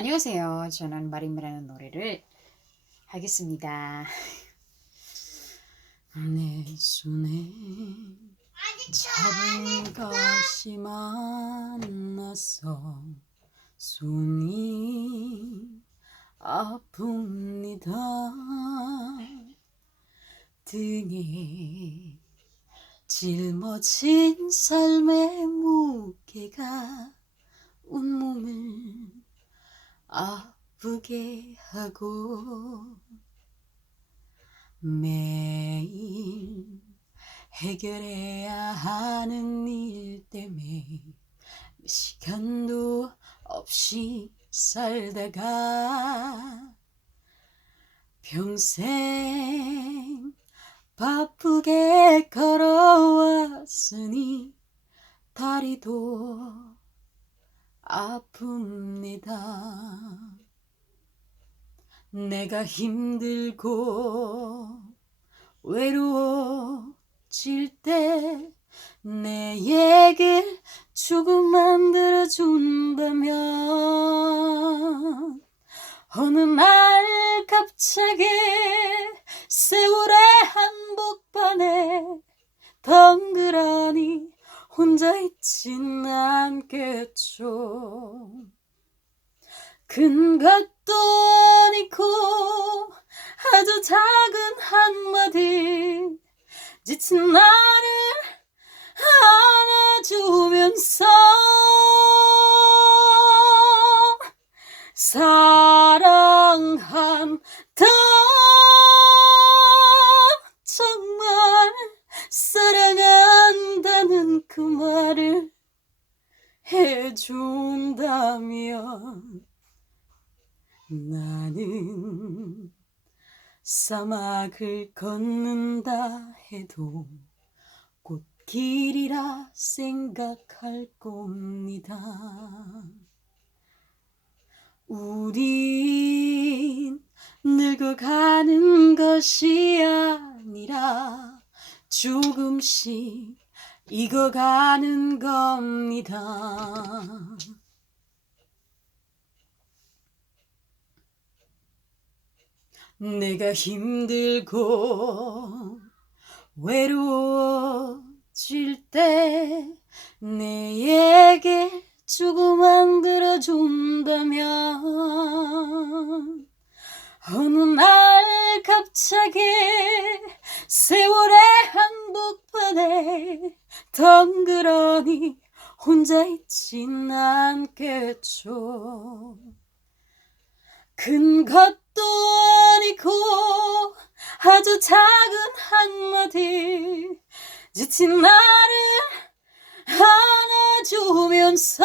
안녕하세요. 저는 마림이라는 노래를 하겠습니다. 내 손에 잡은 것이 많아서 손이 아픕니다. 등에 짊어진 삶의 무게가 온몸을 아프게 하고 매일 해결해야 하는 일 때문에 시간도 없이 살다가 평생 바쁘게 걸어왔으니 다리도 아픕니다. 내가 힘들고 외로워질 때 내 얘길 조금 만 들어준다면 어느 날 갑자기 세월의 한복판에 덩그러니 혼자 있진 않겠죠. 큰 것도 아니고 아주 작은 한마디 지친 나를 안아주면서 사랑한다 준다면 나는 사막을 걷는다 해도 꽃길이라 생각할 겁니다. 우린 늙어가는 것이 아니라 조금씩 익어가는 겁니다. 내가 힘들고 외로워질 때내 얘기 조금만 들어 준다면 어느 날 갑자기 덩그러니 혼자 있진 않겠죠. 큰 것도 아니고 아주 작은 한마디 지친 나를 안아주면서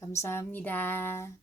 감사합니다.